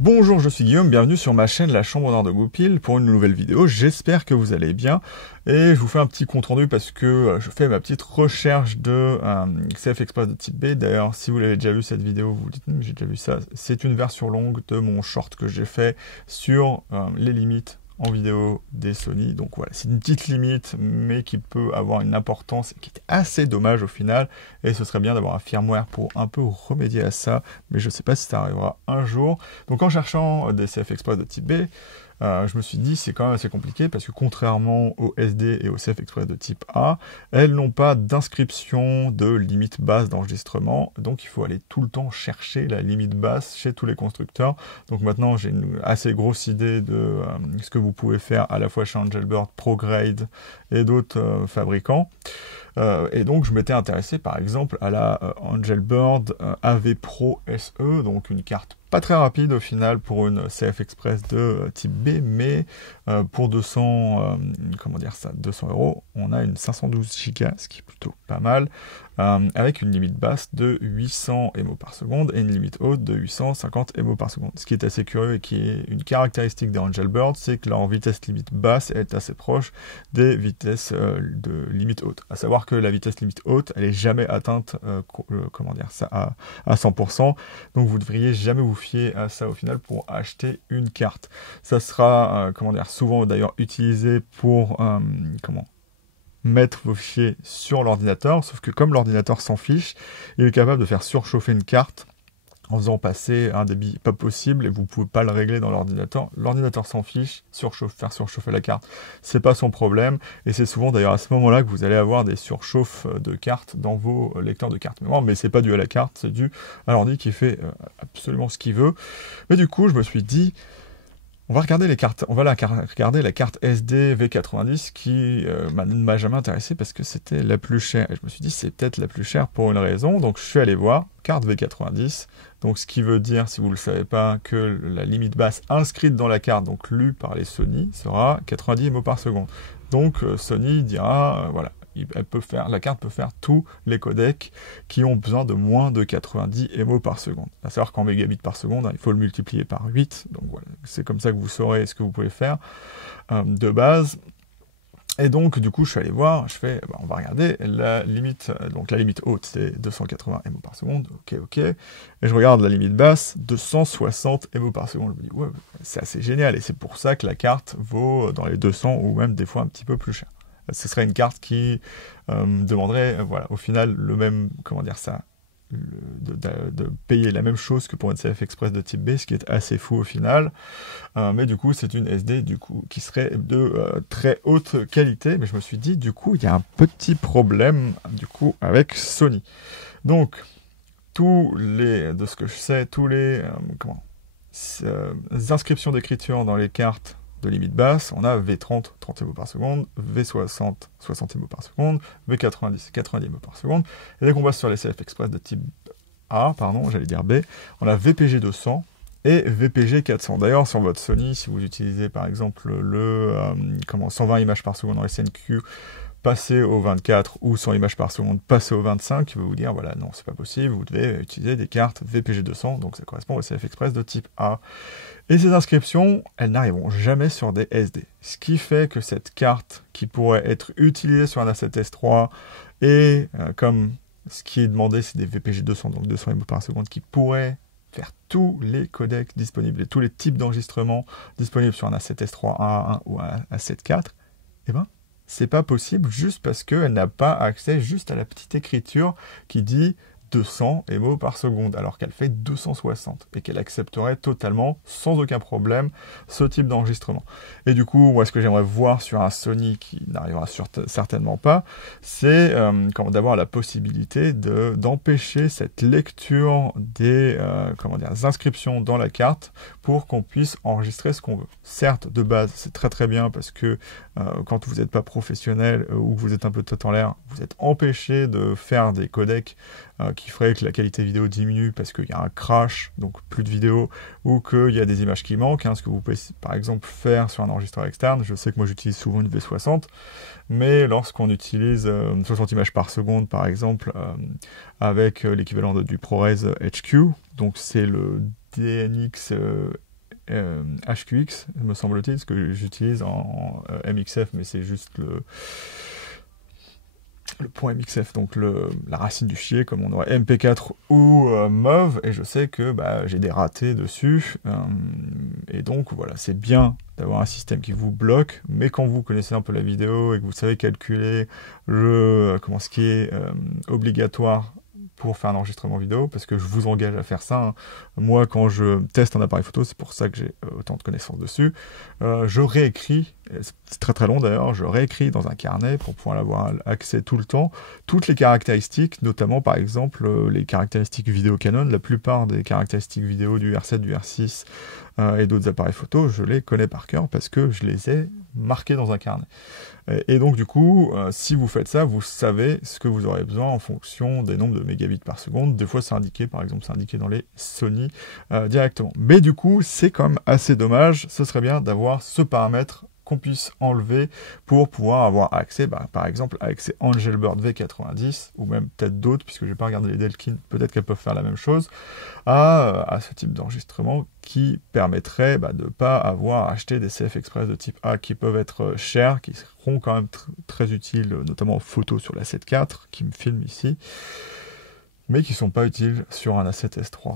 Bonjour, je suis Guillaume, bienvenue sur ma chaîne La Chambre d'Art de Goupil pour une nouvelle vidéo. J'espère que vous allez bien et je vous fais un petit compte rendu parce que je fais ma petite recherche de CF Express de type B. D'ailleurs, si vous l'avez déjà vu cette vidéo, vous vous dites j'ai déjà vu ça. C'est une version longue de mon short que j'ai fait sur les limites en vidéo des Sony. Donc voilà, c'est une petite limite, mais qui peut avoir une importance et qui est assez dommage au final. Et ce serait bien d'avoir un firmware pour un peu remédier à ça, mais je ne sais pas si ça arrivera un jour. Donc en cherchant des CF Express de type B, je me suis dit c'est quand même assez compliqué parce que contrairement aux SD et aux CF Express de type A, elles n'ont pas d'inscription de limite basse d'enregistrement, donc il faut aller tout le temps chercher la limite basse chez tous les constructeurs. Donc maintenant j'ai une assez grosse idée de ce que vous pouvez faire à la fois chez Angelbird, ProGrade et d'autres fabricants. Et donc je m'étais intéressé par exemple à la Angelbird AV Pro SE, donc une carte pas très rapide au final pour une CF Express de type B, mais pour 200, comment dire ça, 200 €, on a une 512 Go, ce qui est plutôt pas mal, avec une limite basse de 800 MO par seconde et une limite haute de 850 MO par seconde. Ce qui est assez curieux et qui est une caractéristique des Angelbird, c'est que leur vitesse limite basse est assez proche des vitesses de limite haute. À savoir que la vitesse limite haute, elle est jamais atteinte, comment dire ça, à 100%. Donc vous devriez jamais vous fier à ça au final pour acheter une carte. Ça sera, comment dire, souvent d'ailleurs utilisé pour, mettre vos fichiers sur l'ordinateur, sauf que comme l'ordinateur s'en fiche, il est capable de faire surchauffer une carte en faisant passer un débit pas possible et vous pouvez pas le régler dans l'ordinateur. L'ordinateur s'en fiche, faire surchauffer la carte, c'est pas son problème et c'est souvent d'ailleurs à ce moment-là que vous allez avoir des surchauffes de cartes dans vos lecteurs de cartes mémoire, mais c'est pas dû à la carte, c'est dû à l'ordi qui fait absolument ce qu'il veut. Mais du coup, je me suis dit, on va regarder les cartes, regarder la carte SD V90 qui ne m'a jamais intéressé parce que c'était la plus chère. Et je me suis dit, c'est peut-être la plus chère pour une raison. Donc je suis allé voir, carte V90. Donc ce qui veut dire, si vous ne le savez pas, que la limite basse inscrite dans la carte, donc lue par les Sony, sera 90 MO par seconde. Donc Sony dira, voilà, la carte peut faire tous les codecs qui ont besoin de moins de 90 MO par seconde. À savoir qu'en mégabits par seconde, il faut le multiplier par 8. Donc voilà, c'est comme ça que vous saurez ce que vous pouvez faire de base. Et donc, du coup, je suis allé voir, on va regarder la limite, donc la limite haute, c'est 280 MO par seconde, ok. Et je regarde la limite basse, 260 MO par seconde. Je me dis, ouais, c'est assez génial, et c'est pour ça que la carte vaut dans les 200 ou même des fois un petit peu plus cher. Ce serait une carte qui demanderait, voilà, au final, le même, comment dire ça, de payer la même chose que pour une CF Express de type B, ce qui est assez fou au final. Mais du coup, c'est une SD du coup qui serait de très haute qualité. Mais je me suis dit, du coup, il y a un petit problème du coup avec Sony. Donc, de ce que je sais, tous les inscriptions d'écriture dans les cartes de limite basse, on a V30, 30 MO par seconde, V60, 60 MO par seconde, V90, 90 MO par seconde. Et dès qu'on passe sur les CF Express de type A, pardon, j'allais dire B, on a VPG 200 et VPG 400. D'ailleurs, sur votre Sony, si vous utilisez par exemple le 120 images par seconde en SNQ, passer au 24 ou 100 images par seconde, passer au 25, il va vous dire, voilà, non, c'est pas possible, vous devez utiliser des cartes VPG 200, donc ça correspond au CF Express de type A. Et ces inscriptions, elles n'arriveront jamais sur des SD. Ce qui fait que cette carte qui pourrait être utilisée sur un A7S3 et comme ce qui est demandé, c'est des VPG 200, donc 200 MB par seconde, qui pourraient faire tous les codecs disponibles et tous les types d'enregistrements disponibles sur un A7S3, A1 ou un A7 IV, eh ben, c'est pas possible juste parce qu'elle n'a pas accès juste à la petite écriture qui dit 200 MO par seconde, alors qu'elle fait 260 et qu'elle accepterait totalement, sans aucun problème, ce type d'enregistrement. Et du coup, moi, ce que j'aimerais voir sur un Sony qui n'arrivera certainement pas, c'est d'avoir la possibilité d'empêcher cette lecture des inscriptions dans la carte pour qu'on puisse enregistrer ce qu'on veut. Certes, de base, c'est très très bien parce que quand vous n'êtes pas professionnel ou que vous êtes un peu tête en l'air, vous êtes empêché de faire des codecs qui ferait que la qualité vidéo diminue parce qu'il y a un crash, donc plus de vidéo, ou qu'il y a des images qui manquent, ce que vous pouvez par exemple faire sur un enregistreur externe. Je sais que moi j'utilise souvent une V60, mais lorsqu'on utilise 60 images par seconde par exemple, avec l'équivalent du ProRes HQ, donc c'est le DNX HQX, me semble-t-il, ce que j'utilise en MXF, mais c'est juste le point .mxf, donc la racine du fichier, comme on aurait MP4 ou MOV, et je sais que j'ai des ratés dessus, et donc voilà, c'est bien d'avoir un système qui vous bloque, mais quand vous connaissez un peu la vidéo et que vous savez calculer ce qui est obligatoire pour faire un enregistrement vidéo, parce que je vous engage à faire ça. Hein. Moi, quand je teste un appareil photo, c'est pour ça que j'ai autant de connaissances dessus, je réécris, c'est très très long d'ailleurs, je réécris dans un carnet pour pouvoir avoir accès tout le temps, toutes les caractéristiques, notamment par exemple les caractéristiques vidéo Canon, la plupart des caractéristiques vidéo du R7, du R6 et d'autres appareils photo, je les connais par cœur parce que je les ai marqués dans un carnet. Et donc du coup, si vous faites ça, vous savez ce que vous aurez besoin en fonction des nombres de mégabits par seconde. Des fois c'est indiqué, par exemple c'est indiqué dans les Sony directement. Mais du coup, c'est quand même assez dommage, ce serait bien d'avoir ce paramètre qu'on puisse enlever pour pouvoir avoir accès, par exemple, avec ces Angelbird V90, ou même peut-être d'autres, puisque je n'ai pas regardé les Delkin, peut-être qu'elles peuvent faire la même chose, à ce type d'enregistrement qui permettrait de ne pas avoir acheté des CF Express de type A qui peuvent être chers, qui seront quand même très utiles, notamment en photo sur la 7 IV, qui me filme ici, mais qui ne sont pas utiles sur un A7S III.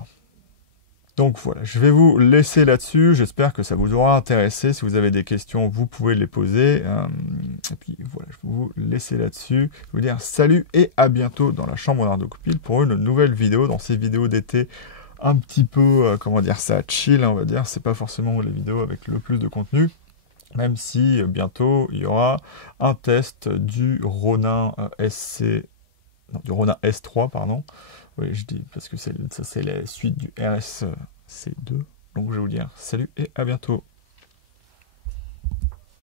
Donc voilà, je vais vous laisser là-dessus, j'espère que ça vous aura intéressé, si vous avez des questions, vous pouvez les poser, et puis voilà, je vais vous laisser là-dessus, je vais vous dire salut et à bientôt dans la chambre d'art de Goupil pour une nouvelle vidéo, dans ces vidéos d'été un petit peu, comment dire ça, chill, on va dire, c'est pas forcément les vidéos avec le plus de contenu, même si bientôt il y aura un test du Ronin du Ronin S3, pardon. Oui, je dis parce que ça c'est la suite du RSC2. Donc je vais vous dire salut et à bientôt.